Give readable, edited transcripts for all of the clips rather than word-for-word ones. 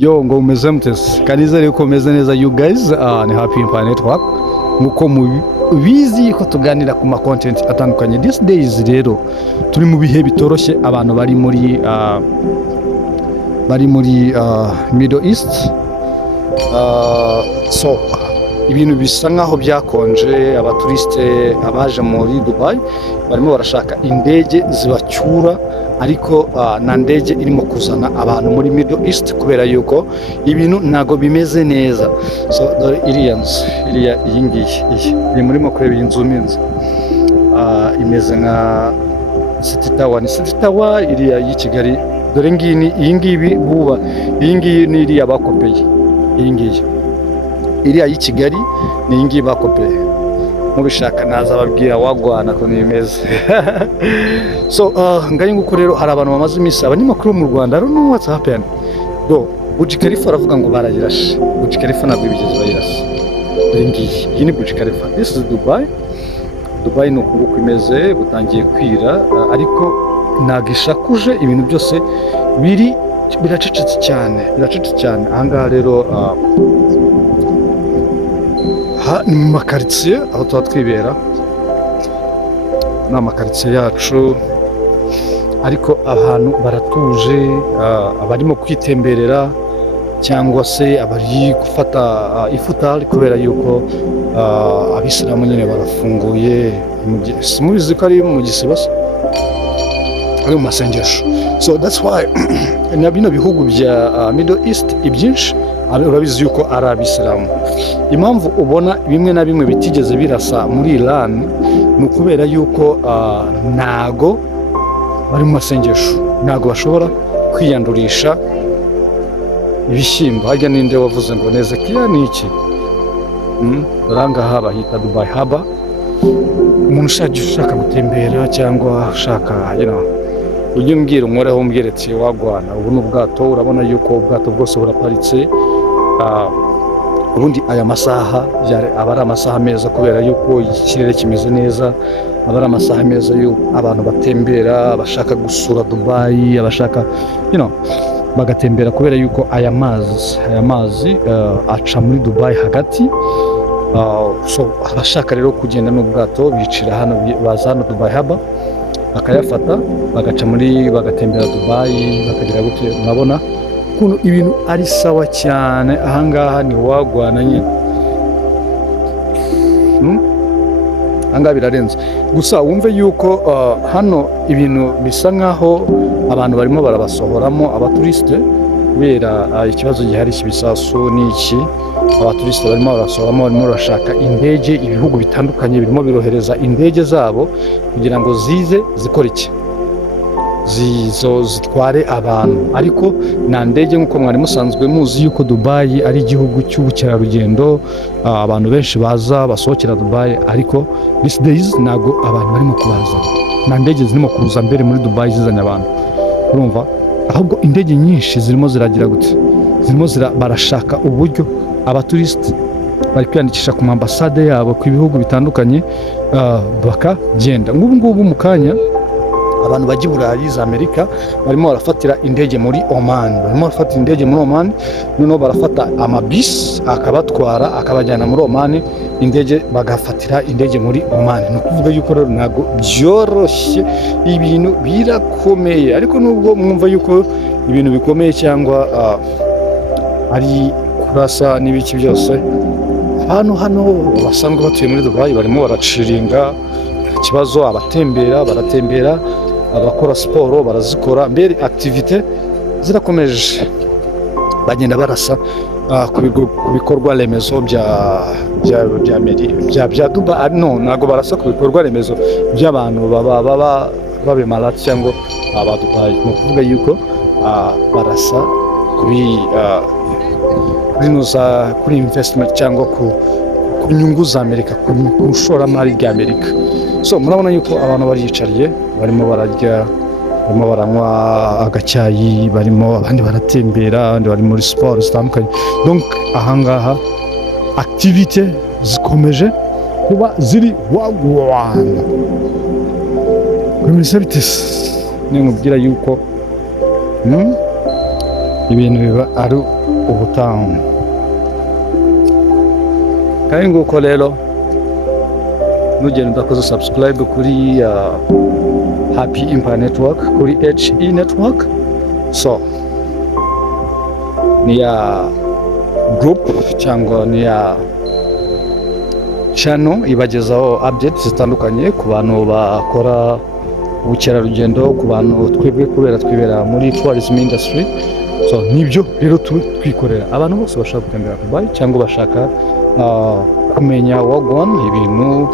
Yo ngo umeze mutese kanizere yuko umeze neza you guys ni Happy Empire Network nkuko mubizi ko tuganira ku ma content atandukanye these days. Rero turi mu bihe bitoroshye, abantu bari muri Middle East, so ibintu bisa nkaho byakonje. Abaturiste abaje muri Dubai barimo barashaka indege zibacyura, ariko na ndege irimo kuzana abantu muri Middle East kubera yuko ibintu ntago bimeze neza. So dore iriya iyi ngiyi murimo kureba iyi nzu n'inzu imeze nka City Tower, ni City Tower iriya y'i Kigali. Dore iyi ngiyi buba, iyi ngiyi ni iriya bakopeye, iyi ngiyi iriya y'i Kigali ni iyi ngiyi bakopeye. Mubishaka naza babwira wagwana ko nimeze. So ngaye nguko rero hari abantu bamaze iminsi abanyamakuru mu Rwanda, I don't know what's happened. Burj Khalifa aravuga ngo barayirashe. Burj Khalifa ntabwo bigeze bayirashe. Dore ngiyi, iyi ni Burj Khalifa. This is Dubai. Dubai ni uko imeze, butangiye kwira, ariko ntabwo ishakuje, ibintu byose biracecetse cyane. Ahangaha rero ni mu makaritsiye aho tuba twibera, ni amakaritsiye yacu, ariko abantu baratuje, abarimo kwitemberera cyangwa se abari gufata ifutari kubera yuko abisilamu nyine barafunguye. Simubizi ko ari mu Gisibo, ari mu masengesho. So that's why na bino bihugu bya Middle East ibyinshi urabizi yuko ari abisilamu. Impamvu ubona bimwe na bimwe bitigeze birasa muri Iran ni ukubera yuko ntago bari mu masengesho, ntago bashobora kwiyandurisha ibishyimbo. Hajya ninde wavuze ngo Nezekiya ni iki? Rangaha bahita Dubai Haba. Umuntu ushaka gutembera cyangwa ushaka ujye umbwira umworeho umbwiretse wagwana. Ubu ni ubwato, urabona yuko ubwato bwose buraparitse. Ubundi aya masaha aba ari amasaha meza kubera yuko ikirere kimeze neza, aba ari amasaha meza yuko abantu batembera, abashaka gusura Dubai, abashaka bagatembera kubera yuko aya mazi aca muri Dubai hagati. So abashaka rero kugenda n'ubwato bicira hano, baza hano Dubai Haba bakayafata bagatembera Dubai bakagira gute. Murabona ukuntu ibintu ari sawa cyane. Ahangaha ni wagwana nyine, ahangaha birarenze. Gusa wumve yuko hano ibintu bisa nkaho abantu barimo barabasohoramo abaturiste kubera ikibazo gihari cy'ibisasu n'iki. Abaturiste barimo barasohoramo, barimo barashaka indege. Ibihugu bitandukanye birimo birohereza indege zabo kugira ngo zize zikora iki, zitware abantu. Ariko nta ndege nk'uko mwari musanzwe muzi yuko Dubai ari igihugu cy'ubukerarugendo, abantu benshi baza basohokera Dubai, ariko these days ntago abantu barimo kubaza, nta ndege zirimo kuza mbere muri Dubai zizanye abantu, urumva. Ahubwo indege nyinshi zirimo ziragira gute, barashaka uburyo abaturiste bari kwiyandikisha ku ambasade yabo ku bihugu bitandukanye, bakagenda. Ngubu mu kanya abantu bajya i Burayi za Amerika barimo barafatira indege muri Oman, noneho barafata amabisi akabatwara akabajyana muri Oman, indege bagafatira indege muri Oman. Ni ukuvuga yuko rero ntabwo byoroshye, ibintu birakomeye. Ariko nubwo mwumva yuko ibintu bikomeye cyangwa ari kurasa n'ibiki byose, abantu hano basanzwe batuye muri Dubai barimo baraciringa ikibazo. Abatembera baratembera, abakora siporo barazikora, mbere activite zirakomeje. Bagenda barasa ku bikorwa remezo bya Dubai. Ntabwo barasa ku bikorwa remezo by'abantu baba babemara cyangwa aba Dubai. Ni ukuvuga yuko barasa kuri investment cyangwa ku nyungu za Amerika, ku ishoramari rya Amerika. So murabona yuko abantu bariyicariye, barimo bararya, barimo baranywa agacyayi, abandi baratembera, abandi bari muri siporo zitandukanye. Donc ahangaha activite zikomeje kuba ziri wagwana. Kumisa bitese ni mubwira yuko ibintu biba ari ubutaha. Kandi nguko rero nugenda udakoze subscribe kuri Happy Empire Network, kuri HE Network, so ni ya group cyangwa ni ya channel ibagezaho updates zitandukanye ku bantu bakora ubukerarugendo, ku bantu twibera muri tourism industry. So nibyo rero twikorera abantu bose bashaka gutembera Dubai cyangwa bashaka kumenya wagwan ibintu.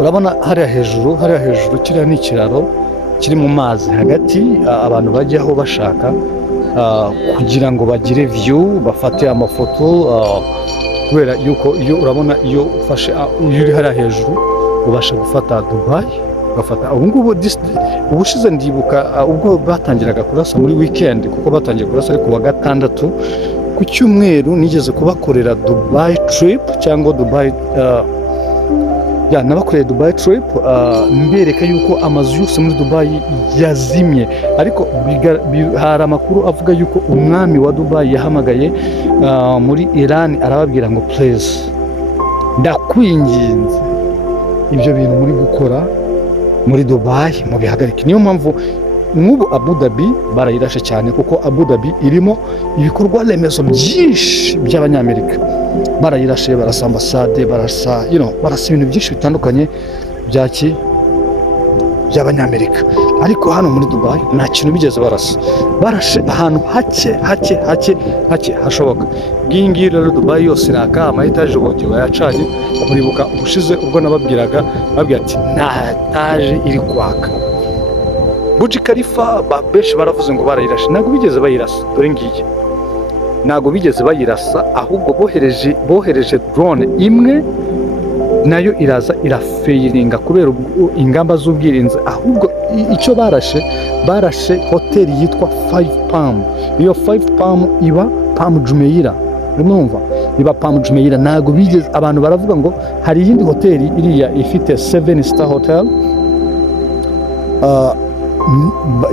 Urabona hariya hejuru kiriya ni ikiraro kiri mu mazi hagati, abantu bajyaho bashaka kugira ngo bagire view, bafate amafoto, kubera yuko iyo urabona iyo ufashe iyo uri hariya hejuru ubasha gufata Dubai, ugafata ubushize ndibuka ubwo batangiraga kurasa muri weekend, kuko batangiye kurasa ariko wa gatandatu. Ku cyumweru nigeze kubakorera Dubai trip cyangwa Dubai nabakoreye Dubai trip, mbereka yuko amazu yose muri Dubai yazimye, ariko hari amakuru avuga yuko umwami wa Dubai yahamagaye muri Iran arababwira ngo please, ndakwinginze ibyo bintu muri gukora muri Dubai mubihagarike. Niyo mpamvu nk'ubu Abu Dhabi barayirashe cyane, kuko Abu Dhabi irimo ibikorwa remezo byinshi by'Abanyamerika. Barayirashe, barasa ambasade, barasa ibintu byinshi bitandukanye by'Abanyamerika. Ariko hano muri Dubai nta kintu bigeze barashe ahantu hake hashoboka. Ngiyi rero Dubai yose iraka, ama etaje bongeye bayacanye. Muribuka ubushize ubwo nababwira ati nta etaje iri kwaka. Burj Khalifa benshi baravuze ngo barayirashe, ntabwo bigeze bayirasa. Dore ngiyi ntabwo bigeze bayirasa, ahubwo bohereje drone imwe, nayo iraza irafeiringa kubera ingamba z'ubwirinzi. Ahubwo icyo barashe hoteli yitwa 5 Palm. Iyo 5 Palm iba Palm Jumeirah, urumva, iba Palm Jumeirah. Ntabwo bigeze, abantu baravuga ngo hari iyindi hoteli iriya ifite 7-star hotel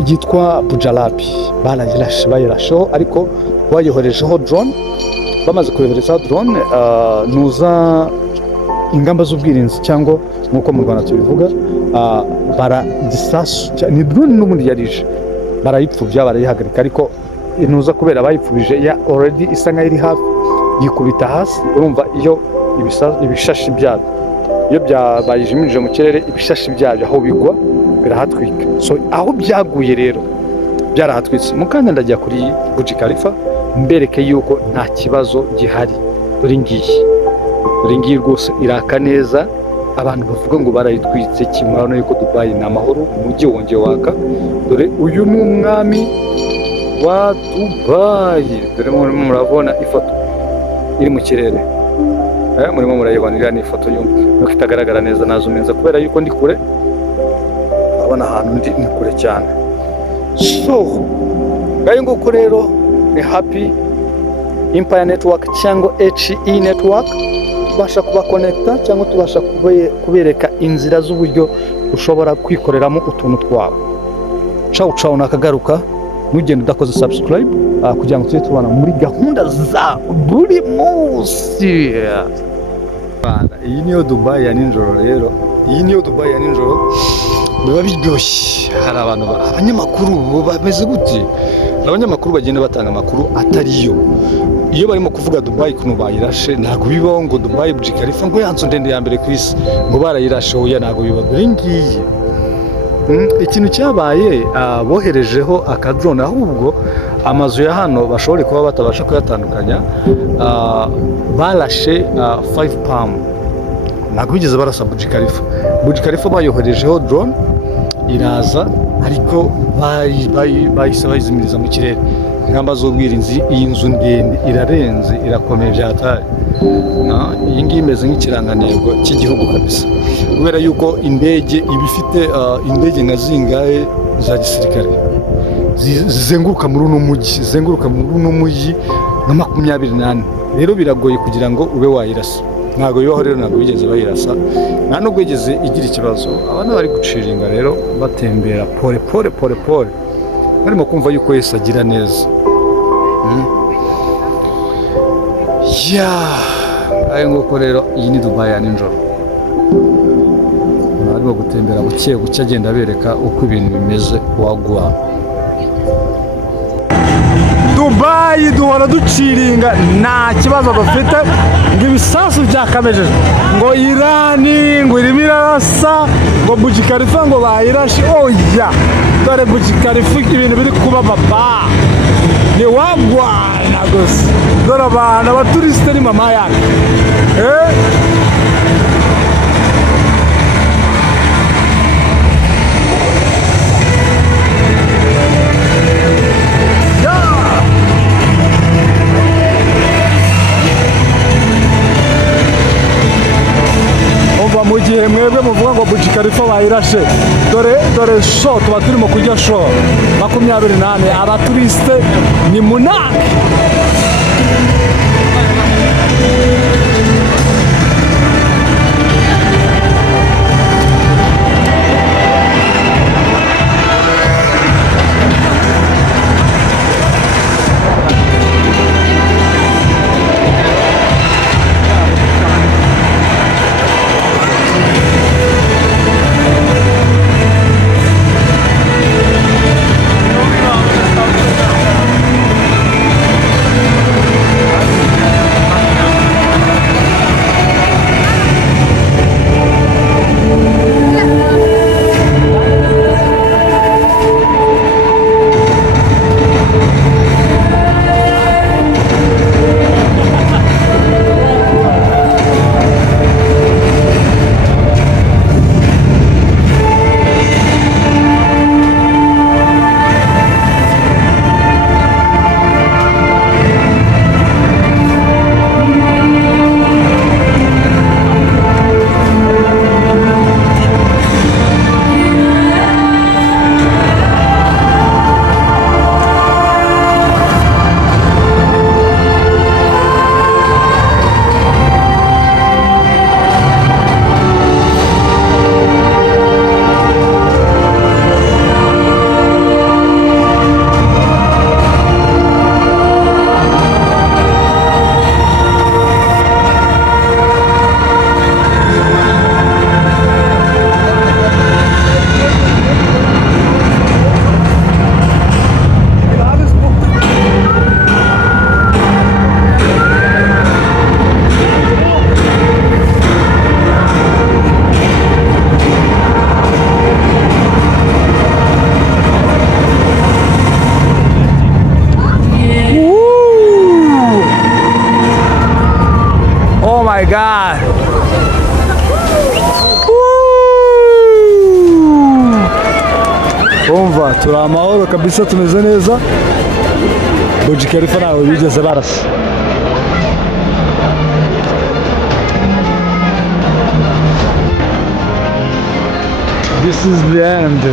yitwa Bujalabi, bayirasheho, ariko bayoherejeho drone. Bamaze kuyoherezaho drone, nuza ingamba z'ubwirinzi cyangwa nk'uko mu Rwanda tubivuga, ni drone n'ubundi yarije, barayipfubya barayihagarika, ariko inuza kubera bayipfubije ya already isa nkaho iri hafi yikubita hasi. Urumva iyo ibishashi byabyo iyo bayijimije mu kirere, ibishashi byabyo aho bigwa birahatwika. So aho byaguye rero byarahatwitse. Mukanda ndajya kuri Burj Khalifa mbereke yuko nta kibazo gihari. Dore ngiyi rwose iraka neza. Abantu bavuga ngo barayitwitse, kimurano yuko Dubai ni amahoro, umujyi wongeye waka. Dore uyu ni umwami wa Dubai. Dore murabona ifoto iri mu kirere, murimo murayibona. iriya ni ifoto nuko itagaragara neza, nazumenza kubera yuko ndi kure. Abona ahantu ni kure cyane. So ngayo nguko rero ni Happy Empire Network cyangwa HE Network. Tubasha kubakonekta cyangwa tubasha kubereka inzira z'uburyo ushobora kwikoreramo utuntu twawe. Ciao nakagaruka. Nugenda udakoze subscribe kugira ngo tujye tubana muri gahunda za buri munsi. Iyi niyo Dubai ya ninjoro rero, biba biryoshye. Hari abanyamakuru bameze gute? Abanyamakuru bagenda batanga amakuru atariyo. Iyo barimo kuvuga Dubai kuno bayirashe, ntabwo bibaho ngo Dubai Burj Khalifa ngo yanzu ndende ya mbere ku isi ngo barayirashe, oya ntabwo biba. Dore ngiyi ikintu cyabaye, boherejeho akadrone, ahubwo amazu ya hano bashobore kuba batabasha kuyatandukanya. Barashe 5 Palm, ntabwo bigeze barasa Burj Khalifa bayoherejeho drone iraza, ariko bahise bayizimiriza mu kirere. Ingamba z'ubwirinzi, iyi nzu ndende irarenze, irakomeye byatari. Iyi ngiyi imeze nk'ikirangantego cy'igihugu kabisa, kubera yuko indege iba ifite indege nka zingahe za gisirikare zizenguruka muri uno mujyi nka 24. Rero biragoye kugira ngo ube wayirasa. Ntabwo bibaho rero, ntabwo bigeze bayirasa, nta nubwo igeze igira ikibazo. Abana bari guciringa rero batembera pole barimo kumva yuko Yesu agira neza. ayo nguko rero iyi ni Dubai ya nijoro. Barimo gutembera buke buke agenda bereka uko ibintu bimeze wagwa. Dubai duhora duciringa nta kibazo dufite ngo ibisasu byakamejeje ngo Irani ngo irimo irarasa ngo Burj Khalifa ngo bayirashe. Oya, dore Burj Khalifa ibintu biri kuba baba ni wagwana gusa. Dore abantu abaturisite ni mama yake mu gihe mwebwe muvuga ngo Burj Khalifa bayirashe, dore show tuba turimo kujya show 28 abaturisite ni munani. God. Umva turi amahoro kabisa, tumeze neza. Burj Khalifa ntawe bigeze barasa. This is the end.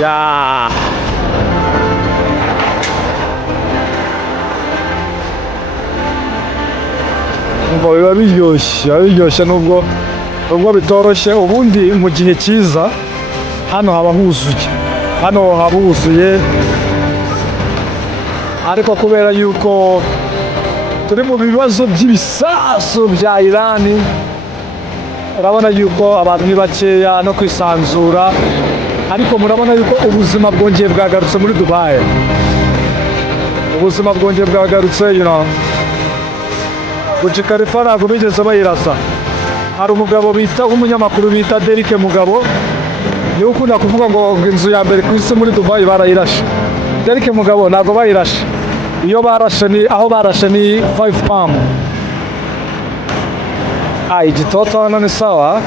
Yeah. Ngo biba biryoshye nubwo bitoroshye. Ubundi mu gihe cyiza hano haba huzuye, ariko kubera yuko turi mu bibazo by'ibisasu bya Irani, urabona yuko abantu ni bakeya no kwisanzura, ariko murabona yuko ubuzima bwongeye bwagarutse muri Dubai. Ubuzima bwongeye bwagarutse, Burj Khalifa ntabwo bigeze bayirasa. Hari umugabo bita umunyamakuru bita Derek Mugabo, niwe ukunda kuvuga ngo inzu ya mbere ku isi muri Dubai barayirashe. Derek Mugabo ntabwo bayirashe. Iyo barashe ni aho barashe ni 5 Palm. Igitoto hano ni sawa.